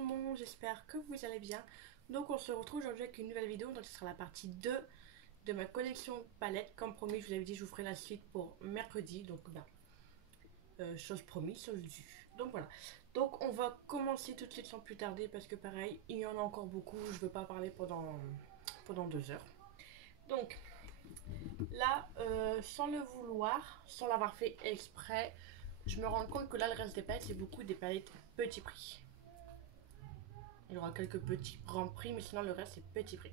le monde, j'espère que vous allez bien. Donc on se retrouve aujourd'hui avec une nouvelle vidéo, donc ce sera la partie 2 de ma collection palette. Comme promis, je vous avais dit, je vous ferai la suite pour mercredi, donc chose promise, chose due. Donc voilà, donc on va commencer tout de suite sans plus tarder parce que pareil, il y en a encore beaucoup, je ne veux pas parler pendant 2 heures. Donc là, sans le vouloir, sans l'avoir fait exprès, je me rends compte que là le reste des palettes c'est beaucoup des palettes petit prix. Il y aura quelques petits grands prix, mais sinon le reste c'est petit prix.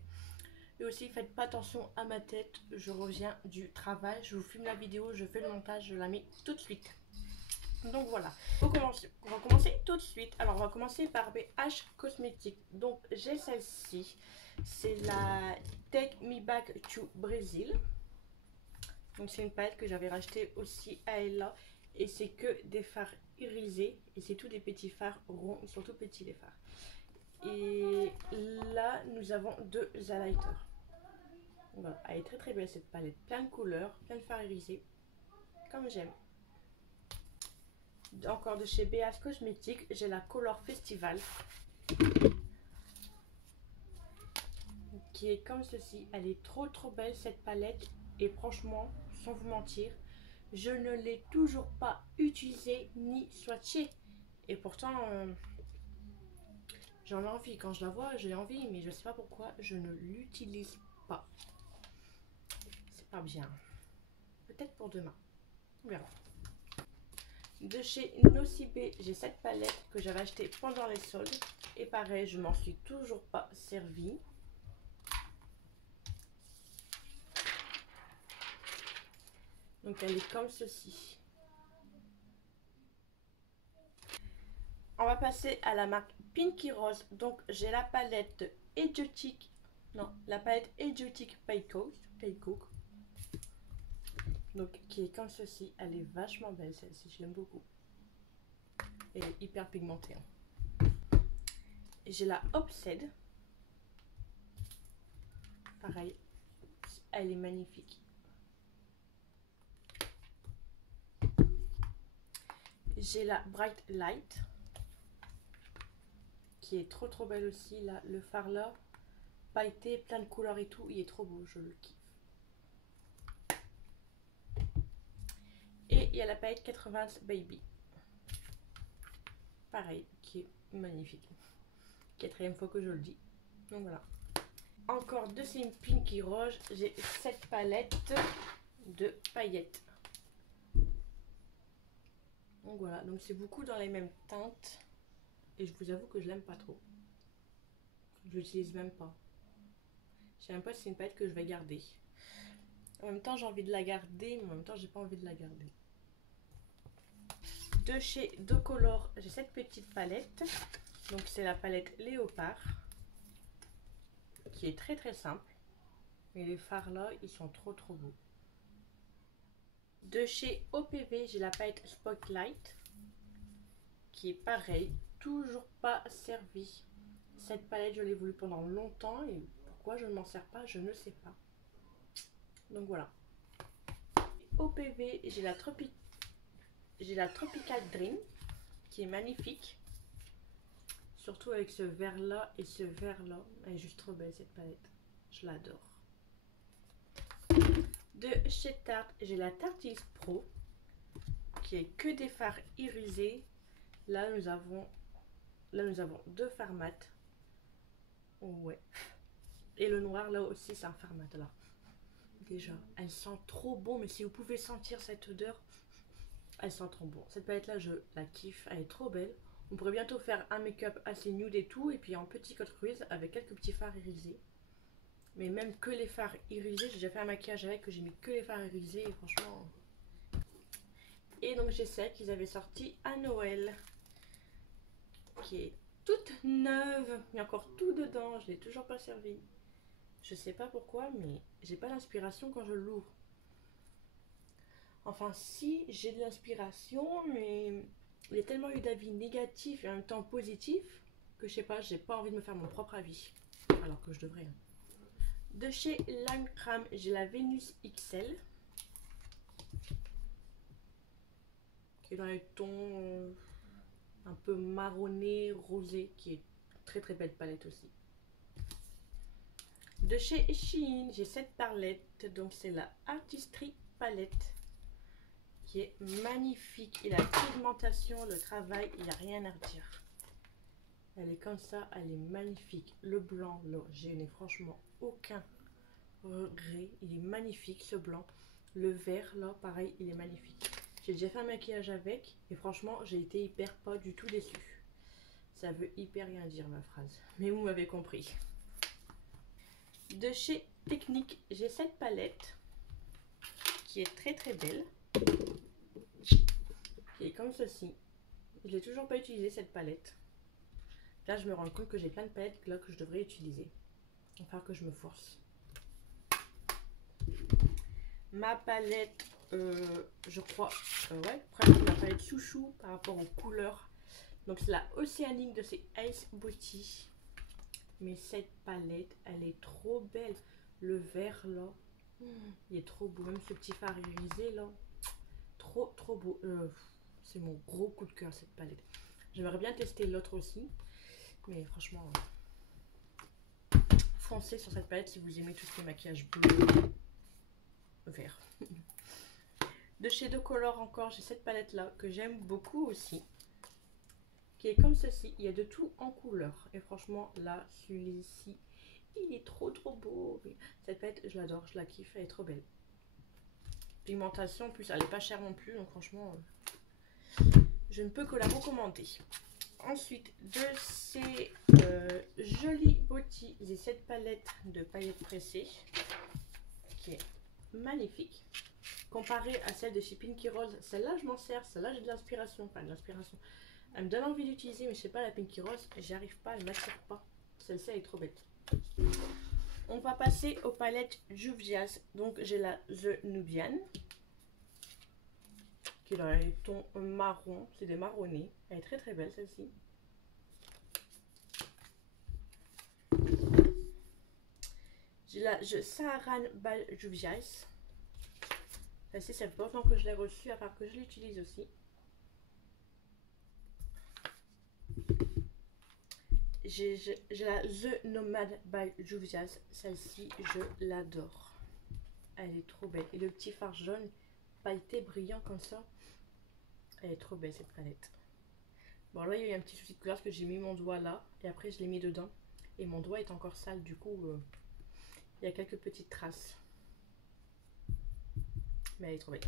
Et aussi faites pas attention à ma tête, je reviens du travail, je vous filme la vidéo, je fais le montage, je la mets tout de suite. Donc voilà, on va commencer tout de suite. Alors on va commencer par BH Cosmetics. Donc j'ai celle-ci, c'est la Take Me Back to Brazil. Donc c'est une palette que j'avais rachetée aussi à Ella. Et c'est que des fards irisés. Et c'est tous des petits fards ronds, ils sont tout petits les fards. Et là nous avons deux highlighters. Voilà, elle est très très belle cette palette, plein de couleurs, plein de fards irisés, comme j'aime. Encore de chez BH Cosmetics, j'ai la Color Festival qui est comme ceci. Elle est trop trop belle cette palette et franchement, sans vous mentir, je ne l'ai toujours pas utilisée ni swatchée. Et pourtant, j'en ai envie. Quand je la vois, j'ai envie, mais je sais pas pourquoi je ne l'utilise pas. C'est pas bien. Peut-être pour demain. On verra. De chez Nocibé, j'ai cette palette que j'avais achetée pendant les soldes. Et pareil, je m'en suis toujours pas servie. Donc elle est comme ceci. On va passer à la marque Pinky Rose. Donc j'ai la palette Exotic. Non, la palette Exotic Peacock. Donc qui est comme ceci. Elle est vachement belle celle-ci, je l'aime beaucoup. Elle est hyper pigmentée. J'ai la Obsède. Pareil, elle est magnifique. J'ai la Bright Light qui est trop trop belle aussi. Là, le fard là, pailleté, plein de couleurs et tout, il est trop beau, je le kiffe. Et il y a la palette 80 Baby. Pareil, qui est magnifique. Quatrième fois que je le dis. Donc voilà. Encore de ces Pinky Rose, j'ai cette palette de paillettes. Donc voilà, donc c'est beaucoup dans les mêmes teintes. Et je vous avoue que je l'aime pas trop. Je l'utilise même pas. Je sais même pas si c'est une palette que je vais garder. En même temps, j'ai envie de la garder, mais en même temps, j'ai pas envie de la garder. De chez Docolor, j'ai cette petite palette. Donc c'est la palette Léopard. Qui est très très simple. Et les fards là, ils sont trop trop beaux. De chez OPV, j'ai la palette Spotlight. Qui est pareil, toujours pas servie. Cette palette, je l'ai voulu pendant longtemps. Et pourquoi je ne m'en sers pas, je ne sais pas. Donc voilà. OPV, j'ai la Tropical Dream. Qui est magnifique. Surtout avec ce vert là et ce vert là. Elle est juste trop belle cette palette. Je l'adore. De chez Tarte, j'ai la Tarteist Pro. Qui est que des fards irisés. Là nous avons deux fards mat. Ouais. Et le noir là aussi c'est un fard mat là. Déjà, elle sent trop bon. Mais si vous pouvez sentir cette odeur, elle sent trop bon. Cette palette là je la kiffe. Elle est trop belle. On pourrait bientôt faire un make-up assez nude et tout. Et puis en petit cut crease avec quelques petits fards irisés. Mais même que les fards irisés. J'ai déjà fait un maquillage avec que j'ai mis que les fards irisés. Et franchement... Et donc j'ai celle qu'ils avaient sorti à Noël. Qui est toute neuve. Il y a encore tout dedans. Je ne l'ai toujours pas servi. Je sais pas pourquoi, mais j'ai pas l'inspiration quand je l'ouvre. Enfin si, j'ai de l'inspiration, mais il y a tellement eu d'avis négatifs et en même temps positifs que je sais pas, j'ai pas envie de me faire mon propre avis. Alors que je devrais. De chez Lime Crame, j'ai la Vénus XL. Qui est dans les tons un peu marronné, rosé, qui est Très très belle palette aussi. De chez Shein, j'ai cette palette. Donc c'est la Artistry palette. Qui est magnifique. Et la pigmentation, le travail, il n'y a rien à redire. Elle est comme ça, elle est magnifique. Le blanc, là, je n'ai franchement aucun regret. Il est magnifique ce blanc. Le vert, là, pareil, il est magnifique. J'ai déjà fait un maquillage avec et franchement, j'ai été hyper pas du tout déçue. Ça veut hyper rien dire ma phrase, mais vous m'avez compris. De chez Technique, j'ai cette palette qui est très très belle. Qui est comme ceci. Je l'ai toujours pas utilisé cette palette. Là, je me rends compte que j'ai plein de palettes là que je devrais utiliser. Il va falloir que je me force. Ma palette, je crois, ouais, presque la palette chouchou par rapport aux couleurs. Donc c'est la Océanique de chez Ace Beauty. Mais cette palette, elle est trop belle. Le vert là, il est trop beau. Même ce petit fard irisé là, trop trop beau. C'est mon gros coup de cœur cette palette. J'aimerais bien tester l'autre aussi. Mais franchement, foncez sur cette palette si vous aimez tout ce qui est maquillage bleu, vert. De chez De Color encore, j'ai cette palette là que j'aime beaucoup aussi. Qui est comme ceci. Il y a de tout en couleur. Et franchement, là, celui-ci, il est trop trop beau. Cette palette, je l'adore, je la kiffe, elle est trop belle. Pigmentation, en plus, elle n'est pas chère non plus. Donc franchement, je ne peux que la recommander. Ensuite, de ces Jolie Beauty, j'ai cette palette de paillettes pressées qui est magnifique. Comparée à celle de chez Pinky Rose, celle-là je m'en sers, celle-là j'ai de l'inspiration, enfin de l'inspiration. Elle me donne envie d'utiliser, mais je sais pas, la Pinky Rose, j'y arrive pas, elle m'attire pas. Celle-ci elle est trop bête. On va passer aux palettes Juvia's. Donc j'ai la The Nubian, qui est dans les tons marron, c'est des marronnés. Elle est très très belle celle-ci. J'ai la The Saharan by Juvia's. Celle-ci, ça fait longtemps que je l'ai reçue, à part que je l'utilise aussi. J'ai la The Nomad by Juvia's. Celle-ci, je l'adore. Elle est trop belle. Et le petit fard jaune, pailleté, brillant comme ça. Elle est trop belle cette palette. Bon, là, il y a eu un petit souci de couleur parce que j'ai mis mon doigt là. Et après, je l'ai mis dedans. Et mon doigt est encore sale. Du coup, il y a quelques petites traces. Mais elle est trop belle.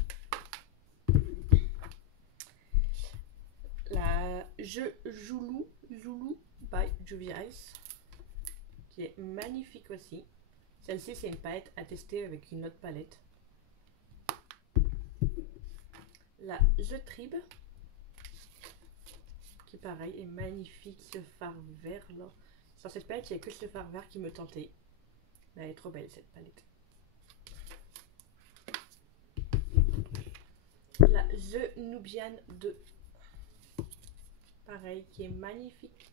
La Zoulou by Juvia's, qui est magnifique aussi. Celle-ci, c'est une palette à tester avec une autre palette. La The Trib, qui pareil est magnifique, ce fard vert là. Sur cette palette, il n'y a que ce fard vert qui me tentait. Mais elle est trop belle cette palette. La The Nubian 2. Pareil, qui est magnifique.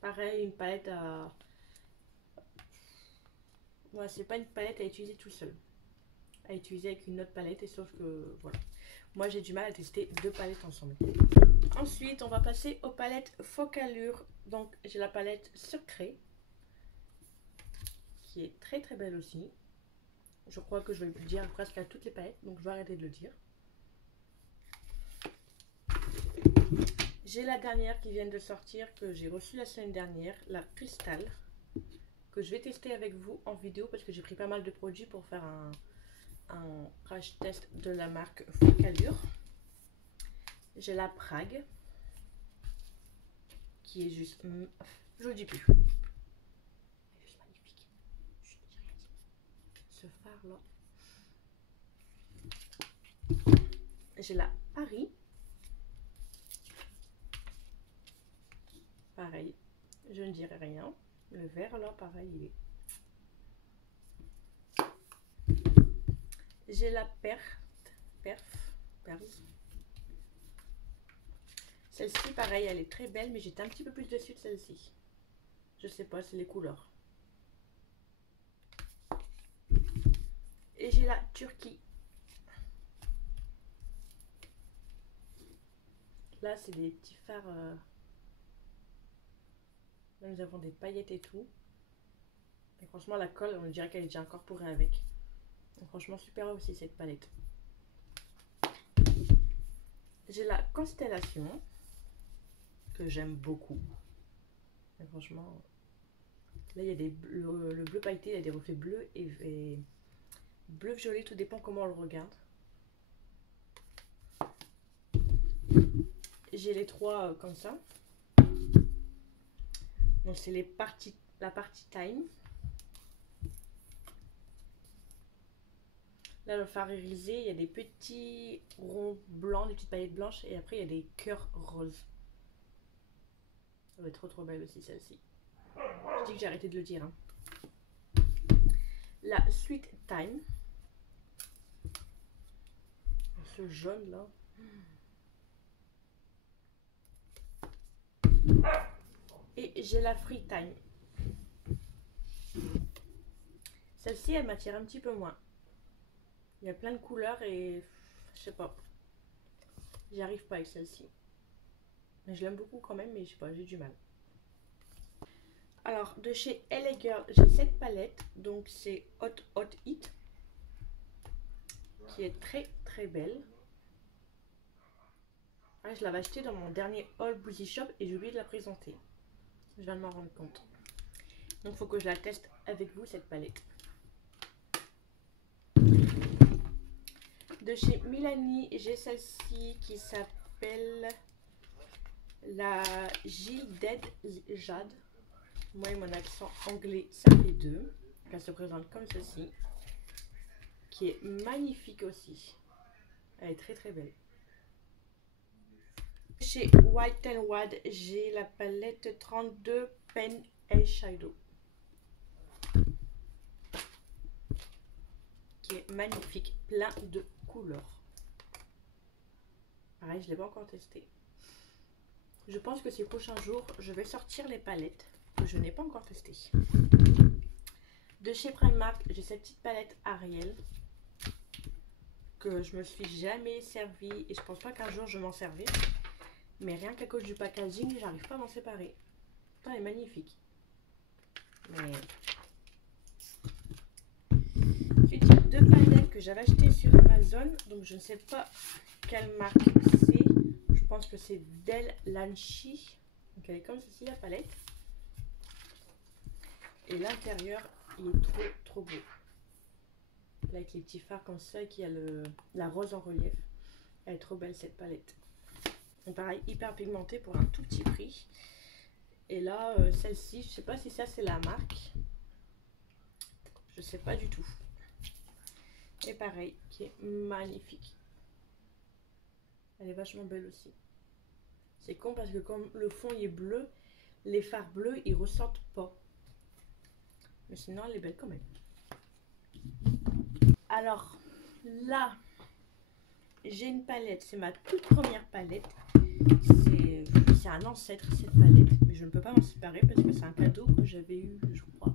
Pareil, une palette à... Ouais, c'est pas une palette à utiliser tout seul. À utiliser avec une autre palette. Et sauf que, voilà. Moi, j'ai du mal à tester deux palettes ensemble. Ensuite, on va passer aux palettes Focallure. Donc, j'ai la palette Secret. Qui est très très belle aussi. Je crois que je vais le dire presque à toutes les palettes. Donc, je vais arrêter de le dire. J'ai la dernière qui vient de sortir, que j'ai reçue la semaine dernière, la Cristal, que je vais tester avec vous en vidéo parce que j'ai pris pas mal de produits pour faire un crash test de la marque Focallure. J'ai la Prague, qui est juste... je le dis plus. Elle est juste magnifique. Je n'ai rien dit. Ce fard là. J'ai la Paris. Pareil, je ne dirai rien. Le vert là, pareil, il est. J'ai la Perf. Celle-ci, pareil, elle est très belle, mais j'étais un petit peu plus dessus de celle-ci. Je sais pas, c'est les couleurs. Et j'ai la Turquie. Là, c'est des petits fards... Là, nous avons des paillettes et tout. Et franchement, la colle, on dirait qu'elle est déjà incorporée avec. Donc, franchement, super aussi cette palette. J'ai la Constellation, que j'aime beaucoup. Et franchement, là, il y a le bleu pailleté, il y a des reflets bleus et bleu violet, tout dépend comment on le regarde. J'ai les trois comme ça. Donc c'est la partie time. Là, le fard irisé, il y a des petits ronds blancs, des petites paillettes blanches, et après il y a des cœurs roses. Elle va être trop belle aussi celle-ci. Je dis que j'ai arrêté de le dire. Hein. La Sweet Time. Ce jaune là. Et j'ai la Free Time. Celle-ci, elle m'attire un petit peu moins. Il y a plein de couleurs et je sais pas. J'y arrive pas avec celle-ci. Mais je l'aime beaucoup quand même, mais je sais pas, j'ai du mal. Alors, de chez LA Girl, j'ai cette palette. Donc, c'est Hot Hot Hit. Qui est très belle. Ah, je l'avais acheté dans mon dernier haul Boozy Shop et j'ai oublié de la présenter. Je viens de m'en rendre compte. Donc, il faut que je la teste avec vous, cette palette. De chez Milani, j'ai celle-ci qui s'appelle la Gilded Jade. Moi et mon accent anglais, ça fait deux. Elle se présente comme ceci. Qui est magnifique aussi. Elle est très belle. Chez White n Wad, j'ai la palette 32 Pen Eyeshadow. Qui est magnifique, plein de couleurs. Pareil, je ne l'ai pas encore testé. Je pense que ces prochains jours, je vais sortir les palettes que je n'ai pas encore testées. De chez Primark, j'ai cette petite palette Ariel que je me suis jamais servi et je pense pas qu'un jour je m'en servirai. Mais rien qu'à cause du packaging, j'arrive pas à m'en séparer. Elle est magnifique. Mais ensuite, il y a deux palettes que j'avais achetées sur Amazon. Donc je ne sais pas quelle marque c'est. Je pense que c'est Del Lanchi. Donc elle est comme ceci la palette. Et l'intérieur, il est trop beau. Là, avec les petits fards comme ça, qui a la rose en relief. Elle est trop belle cette palette. Donc pareil, hyper pigmentée pour un tout petit prix. Et là, celle-ci, je sais pas si ça c'est la marque. Je sais pas du tout. Et pareil, qui est magnifique. Elle est vachement belle aussi. C'est con parce que comme le fond il est bleu, les fards bleus ils ressortent pas. Mais sinon elle est belle quand même. Alors là, j'ai une palette, c'est ma toute première palette. C'est un ancêtre cette palette, mais je ne peux pas m'en séparer parce que c'est un cadeau que j'avais eu, je crois,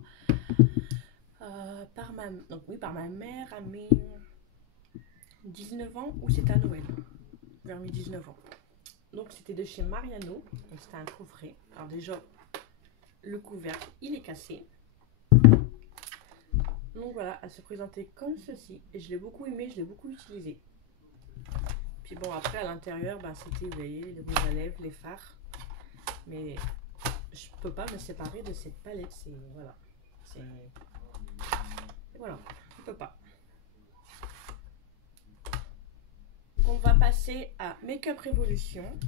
par ma mère à mes 19 ans ou c'était à Noël, vers mes 19 ans. Donc c'était de chez Mariano, donc c'était un coffret. Alors déjà, le couvercle, il est cassé. Donc voilà, elle se présentait comme ceci et je l'ai beaucoup aimé, je l'ai beaucoup utilisé. Puis bon, après à l'intérieur, c'était, vous voyez, les rouges à lèvres, les fards. Mais je peux pas me séparer de cette palette, voilà, je peux pas. On va passer à Makeup Revolution.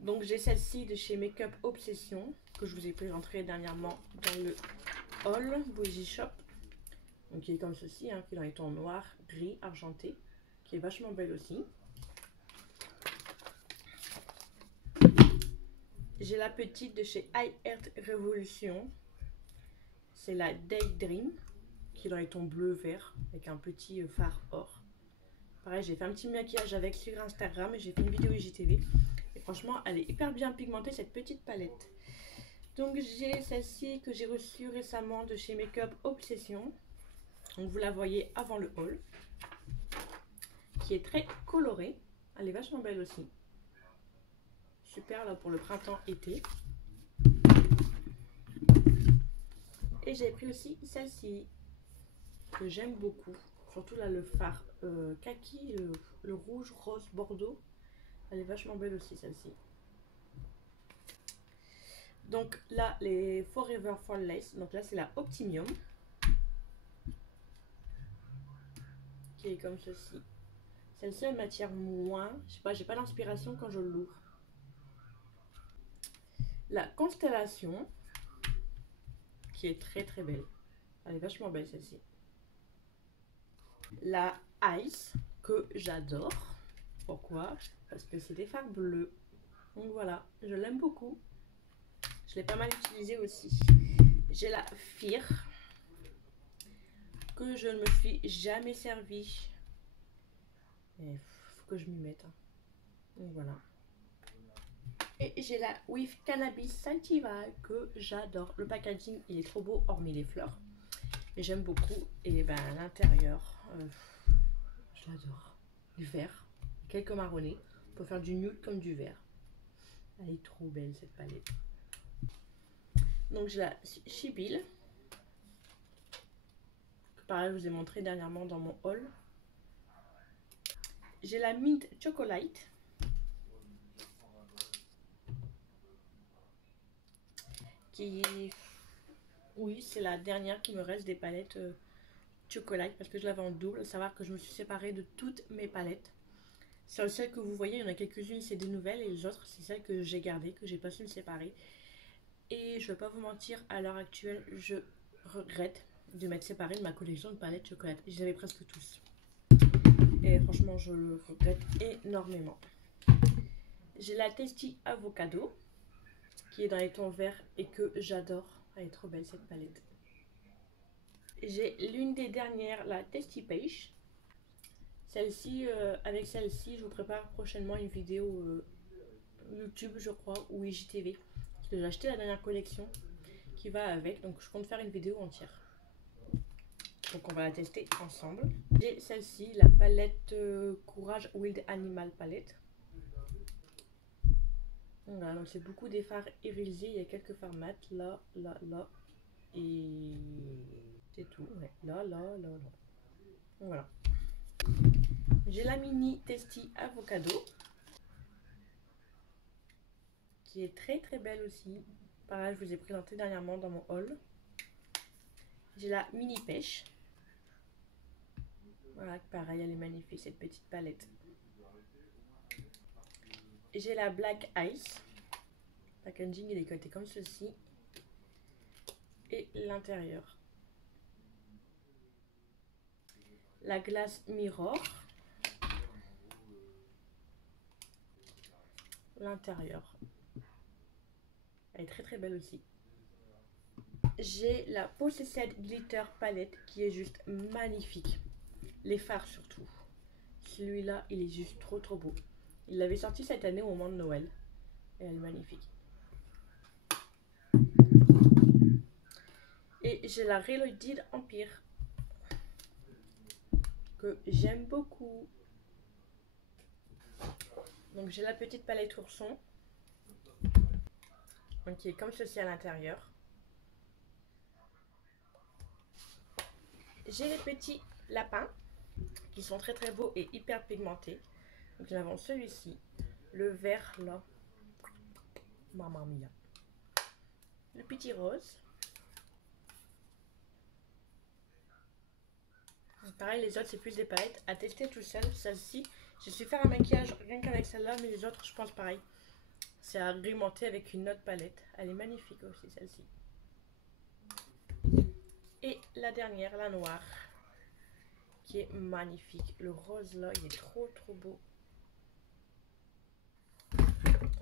Donc j'ai celle-ci de chez Makeup Obsession que je vous ai présentée dernièrement dans le haul Boozy Shop. Donc qui est comme ceci, qui est dans les tons noir, gris, argenté, qui est vachement belle aussi. J'ai la petite de chez I Heart Revolution. C'est la Daydream, qui est dans les tons bleu vert avec un petit fard or. Pareil, j'ai fait un petit maquillage avec sur Instagram et j'ai fait une vidéo IGTV. Et franchement, elle est hyper bien pigmentée cette petite palette. Donc j'ai celle-ci que j'ai reçue récemment de chez Makeup Obsession. Donc vous la voyez avant le haul. Qui est très colorée. Elle est vachement belle aussi. Super là pour le printemps-été. Et j'ai pris aussi celle-ci que j'aime beaucoup. Surtout là le fard kaki, le rouge, rose, bordeaux. Elle est vachement belle aussi celle-ci. Donc là les Forever Fall Lace. Donc là c'est la Optimium. Qui est comme ceci. Celle-ci elle m'attire moins. Je sais pas, j'ai pas d'inspiration quand je l'ouvre. La Constellation. Qui est très très belle. Elle est vachement belle celle-ci. La Ice que j'adore. Pourquoi? Parce que c'est des fards bleus. Donc voilà, je l'aime beaucoup. Je l'ai pas mal utilisée aussi. J'ai la Fear que je ne me suis jamais servi. Il faut que je m'y mette. Hein. Donc voilà. Et j'ai la With Cannabis Sativa que j'adore. Le packaging il est trop beau hormis les fleurs. Et j'aime beaucoup. Et ben à l'intérieur, je l'adore. Du vert, quelques marronnés. On peut faire du nude comme du vert. Elle est trop belle cette palette. Donc j'ai la Chibil. Que pareil je vous ai montré dernièrement dans mon haul. J'ai la Mint Chocolate. Qui... Oui, c'est la dernière qui me reste des palettes chocolat parce que je l'avais en double. À savoir que je me suis séparée de toutes mes palettes. Sur celles que vous voyez, il y en a quelques-unes, c'est des nouvelles. Et les autres, c'est celles que j'ai gardées, que j'ai pas su me séparer. Et je vais pas vous mentir, à l'heure actuelle, je regrette de m'être séparée de ma collection de palettes chocolat. Je les avais presque tous. Et franchement, je le regrette énormément. J'ai la Tasty Avocado, qui est dans les tons verts et que j'adore. Elle est trop belle cette palette. J'ai l'une des dernières, la Tasty Page. Celle-ci, avec celle-ci, je vous prépare prochainement une vidéo YouTube, je crois, ou IGTV. Parce que j'ai acheté la dernière collection qui va avec. Donc je compte faire une vidéo entière. Donc on va la tester ensemble. J'ai celle-ci, la palette Courage Wild Animal Palette. Voilà, donc c'est beaucoup des fards irisés. Il y a quelques fards mat, là, là, là. Et c'est tout. Ouais. Là, là, là, là. Voilà. J'ai la mini Tasty Avocado. Qui est très très belle aussi. Pareil, je vous ai présenté dernièrement dans mon haul. J'ai la mini pêche. Voilà, pareil, elle est magnifique cette petite palette. J'ai la Black Ice. Packaging, il est coté comme ceci. Et l'intérieur. La glace Mirror. L'intérieur. Elle est très très belle aussi. J'ai la Possessed Glitter Palette qui est juste magnifique. Les fards surtout. Celui-là, il est juste trop trop beau. Il l'avait sorti cette année au moment de Noël. Et elle est magnifique. Et j'ai la Reloaded Empire. Que j'aime beaucoup. Donc j'ai la petite palette ourson. Donc qui est comme ceci à l'intérieur. J'ai les petits lapins qui sont très très beaux et hyper pigmentés. Donc nous avons celui-ci, le vert là, mamma mia, le petit rose. Donc pareil, les autres c'est plus des palettes à tester tout seul. Celle-ci, je suis faire un maquillage rien qu'avec celle-là, mais les autres je pense pareil. C'est à agrémenter avec une autre palette. Elle est magnifique aussi celle-ci. Et la dernière, la noire, qui est magnifique. Le rose là, il est trop trop beau.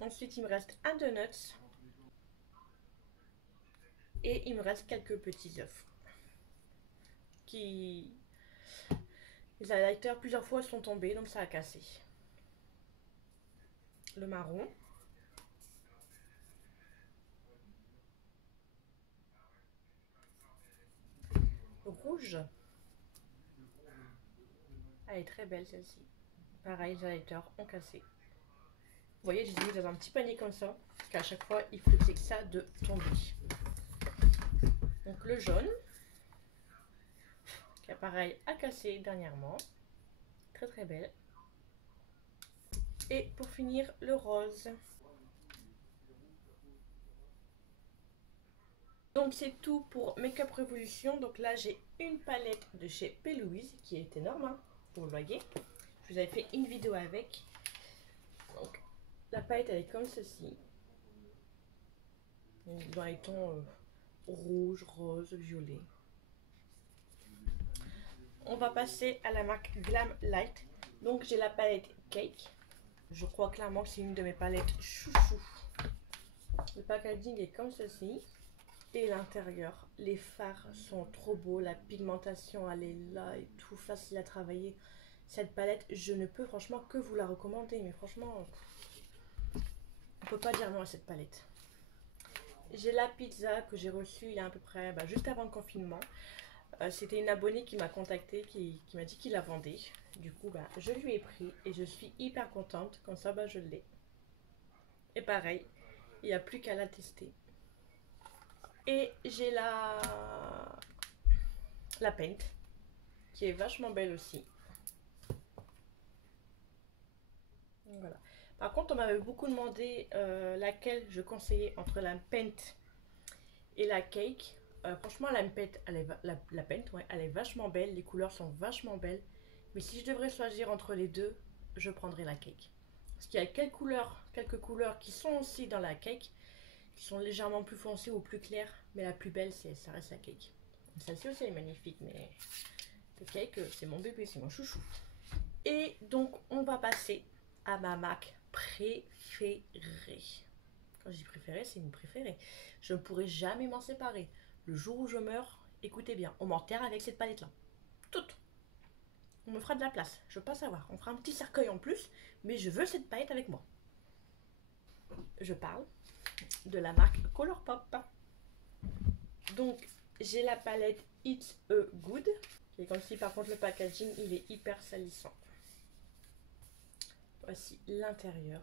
Ensuite, il me reste un donuts. Et il me reste quelques petits œufs. Les highlighters, plusieurs fois, sont tombés, donc ça a cassé. Le marron. Le rouge. Elle est très belle celle-ci. Pareil, les highlighters ont cassé. Vous voyez, je les ai mis dans un petit panier comme ça. Parce qu'à chaque fois, il faut que ça de tomber. Donc le jaune, qui a pareil à casser dernièrement. Très très belle. Et pour finir, le rose. Donc c'est tout pour Make Up Revolution. Donc là j'ai une palette de chez P. Louise qui est énorme, hein, vous le voyez. Je vous avais fait une vidéo avec. Donc la palette elle est comme ceci. Dans les tons rouge, rose, violet. On va passer à la marque Glam Light. Donc j'ai la palette Cake. Je crois clairement que c'est une de mes palettes chouchou. Le packaging est comme ceci. Et l'intérieur, les fards sont trop beaux, la pigmentation elle est là et tout, facile à travailler. Cette palette, je ne peux franchement que vous la recommander, mais franchement, on peut pas dire non à cette palette. J'ai la pizza que j'ai reçue il y a à peu près juste avant le confinement. C'était une abonnée qui m'a contacté, qui m'a dit qu'il la vendait. Du coup, je lui ai pris et je suis hyper contente, comme ça je l'ai. Et pareil, il n'y a plus qu'à la tester. Et j'ai la Paint, qui est vachement belle aussi. Voilà. Par contre, on m'avait beaucoup demandé laquelle je conseillais entre la Paint et la Cake. Franchement, la Paint, elle est vachement belle. Les couleurs sont vachement belles. Mais si je devrais choisir entre les deux, je prendrais la Cake. Parce qu'il y a quelques couleurs qui sont aussi dans la Cake, qui sont légèrement plus foncées ou plus claires. Mais la plus belle, ça reste la Cake. Celle-ci aussi elle est magnifique, mais le Cake, c'est mon bébé, c'est mon chouchou. Et donc, on va passer à ma marque préférée. Quand je dis préférée, c'est une préférée. Je ne pourrai jamais m'en séparer. Le jour où je meurs, écoutez bien, on m'enterre avec cette palette-là. Toute. On me fera de la place, je veux pas savoir. On fera un petit cercueil en plus, mais je veux cette palette avec moi. Je parle de la marque Colourpop. Donc, j'ai la palette It's a Good. Et comme si par contre le packaging, il est hyper salissant. Voici l'intérieur.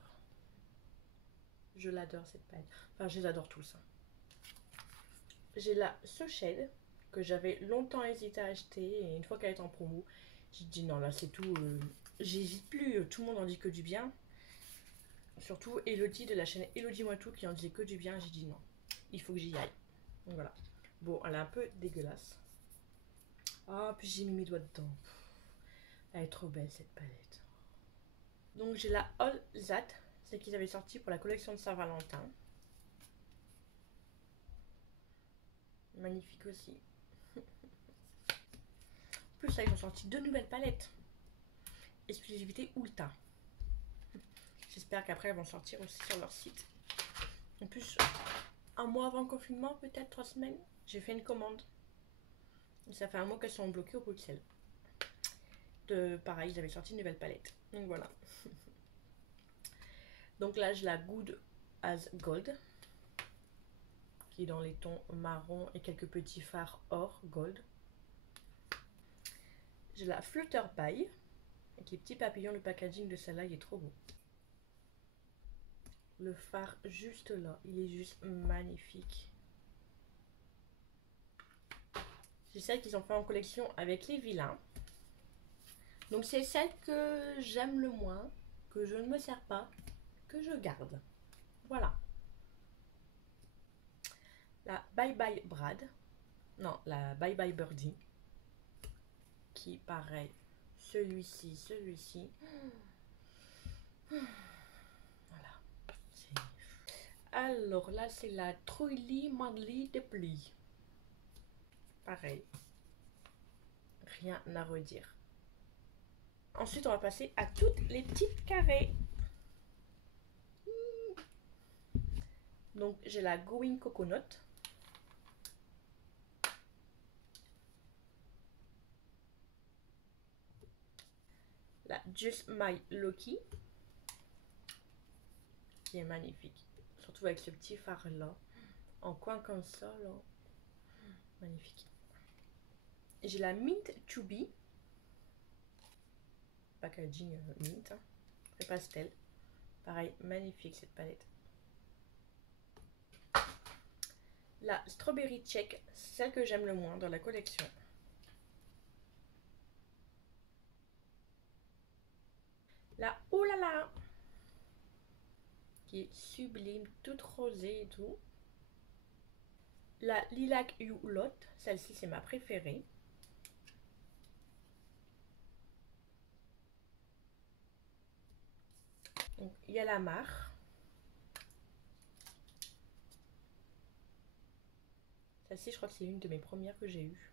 Je l'adore cette palette. Enfin, je les adore tous. J'ai la So Shade que j'avais longtemps hésité à acheter. Et une fois qu'elle est en promo, j'ai dit non, là c'est tout. J'hésite plus. Tout le monde en dit que du bien. Surtout Elodie de la chaîne Elodie Moi Tout qui en disait que du bien. J'ai dit non, il faut que j'y aille. Donc voilà. Bon, elle est un peu dégueulasse. Ah, puis j'ai mis mes doigts dedans. Elle est trop belle cette palette. Donc j'ai la All That, celle qu'ils avaient sortie pour la collection de Saint-Valentin. Magnifique aussi. En plus là ils ont sorti 2 nouvelles palettes. Exclusivité Ulta. J'espère qu'après elles vont sortir aussi sur leur site. En plus, un mois avant le confinement, peut-être 3 semaines, j'ai fait une commande. Et ça fait un mois qu'elles sont bloquées au Bruxelles. Pareil, ils avaient sorti une nouvelle palette. Donc voilà. Donc là, j'ai la Good as Gold, qui est dans les tons marron et quelques petits fards or gold. J'ai la Flutterby, avec les petits papillons. Le packaging de celle-là, il est trop beau. Le fard juste là, il est juste magnifique. C'est celle qu'ils ont fait en collection avec les vilains. Donc c'est celle que j'aime le moins, que je ne me sers pas, que je garde. Voilà. La Bye Bye Brad. Non, la Bye Bye Birdie. Qui pareil. Celui-ci. Voilà. Alors là, c'est la Truly Madly de Pli. Pareil. Rien à redire. Ensuite, on va passer à toutes les petites carrés. Donc, j'ai la Going Coconut. La Just My Lucky. Qui est magnifique. Surtout avec ce petit fard là. En coin comme ça, là. Magnifique. J'ai la Mint Chubby. Packaging mint. Très pastel. Pareil, magnifique cette palette. La Strawberry Check, c'est celle que j'aime le moins dans la collection. La Oh là là, qui est sublime, toute rosée et tout. La Lilac You Lot, celle-ci c'est ma préférée. Donc il y a la Mare. Celle-ci je crois que c'est une de mes premières que j'ai eues.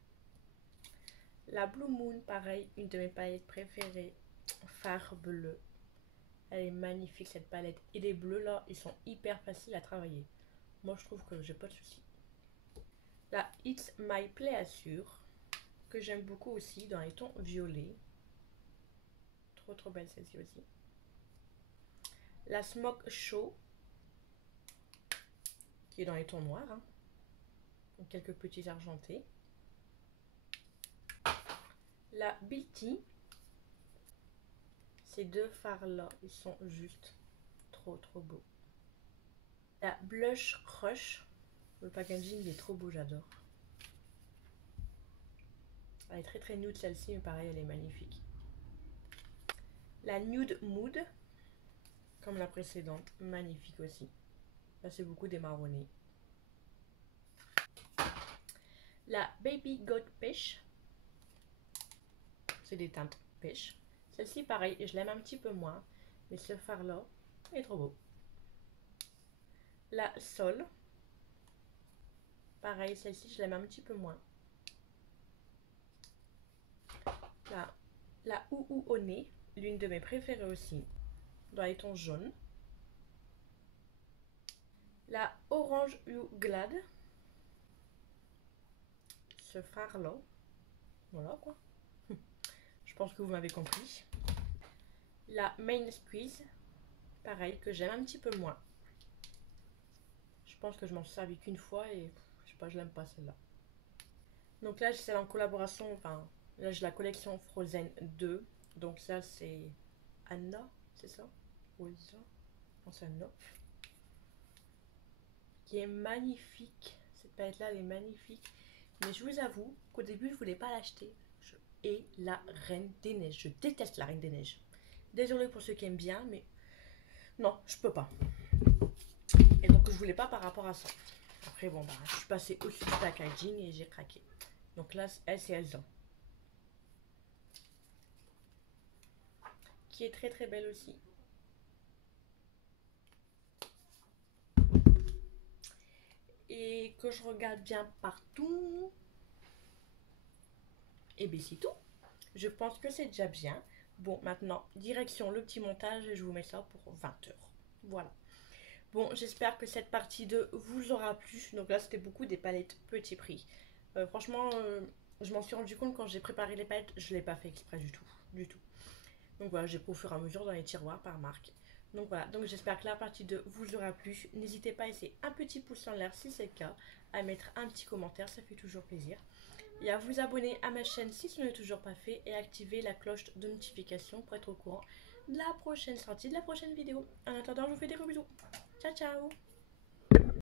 La Blue Moon, pareil, une de mes palettes préférées. Fard bleu. Elle est magnifique cette palette. Et les bleus là, ils sont hyper faciles à travailler. Moi je trouve que j'ai pas de soucis. La It's My Pleasure, que j'aime beaucoup aussi, dans les tons violets. Trop belle celle-ci aussi. La Smoke Show, qui est dans les tons noirs. Hein. Donc quelques petits argentés. La Beauty. Ces deux fards là, ils sont juste trop beaux. La Blush Crush. Le packaging il est trop beau, j'adore. Elle est très nude celle-ci, mais pareil, elle est magnifique. La Nude Mood, comme la précédente, magnifique aussi. Là, c'est beaucoup démarronné. La Baby Goat Pêche, c'est des teintes pêche. Celle-ci, pareil, je l'aime un petit peu moins, mais ce fard-là est trop beau. La Sol, pareil, celle-ci, je l'aime un petit peu moins. La Ouhou au nez, l'une de mes préférées aussi, dans les tons jaunes. La Orange You Glad, ce fard là, voilà quoi, je pense que vous m'avez compris. La Main Squeeze, pareil, que j'aime un petit peu moins. Je pense que je m'en suis servi qu'une fois et je sais pas, je l'aime pas celle-là. Donc là, c'est en collaboration, enfin, là j'ai la collection Frozen 2, donc ça c'est Anna, c'est ça? Oui, c'est ça. Non, c'est Anna. Qui est magnifique. Cette palette là elle est magnifique. Mais je vous avoue qu'au début je voulais pas l'acheter. Et la Reine des Neiges. Je déteste la Reine des Neiges. Désolée pour ceux qui aiment bien, mais non, je peux pas. Et donc je voulais pas par rapport à ça. Après bon bah je suis passée au-dessus du packaging et j'ai craqué. Donc là elle c'est Elsa. Qui est très belle aussi. Et que je regarde bien partout. Et bien c'est tout. Je pense que c'est déjà bien. Bon, maintenant, direction le petit montage et je vous mets ça pour 20 h. Voilà. Bon, j'espère que cette partie 2 vous aura plu. Donc là, c'était beaucoup des palettes petit prix. Franchement, je m'en suis rendu compte quand j'ai préparé les palettes. Je ne l'ai pas fait exprès du tout. Donc voilà, j'ai pris au fur et à mesure dans les tiroirs par marque. Donc voilà, donc j'espère que la partie 2 vous aura plu. N'hésitez pas à laisser un petit pouce en l'air si c'est le cas. À mettre un petit commentaire, ça fait toujours plaisir. Et à vous abonner à ma chaîne si ce n'est toujours pas fait. Et activer la cloche de notification pour être au courant de la prochaine sortie, de la prochaine vidéo. En attendant, je vous fais des gros bisous. Ciao, ciao!